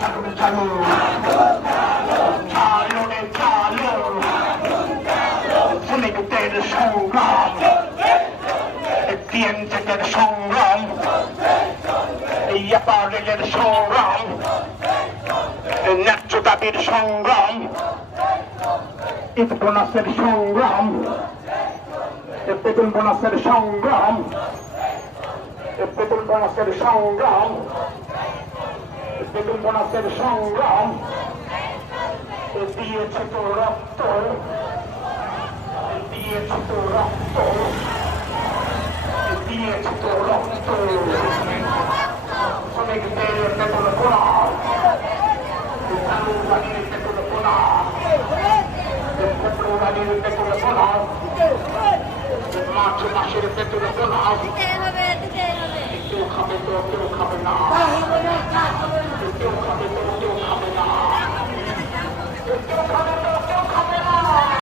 চালু চালু চালু রে চালু শ্রমিকদের সংগ্রাম টিএনজেটের সংগ্রাম ইয়াপারেলের সংগ্রাম ন্যায্য দাবির সংগ্রাম ঈদ বোনাসের সংগ্রাম বেতন বোনাসের সংগ্রাম বেতন বোনাসের সংগ্রাম বেতন বোনাসের সংগ্রাম দিয়েছে তো রক্ত দিয়েছে তো রক্ত দিয়েছে তো রক্ত শ্রমিকদের বেতন বোনাস চালুকারীর বেতন বোনাস ফেব্রুয়ারির বেতন বোনাস মার্চ মাসের বেতন বোনাস কেউ খাবে তো কেউ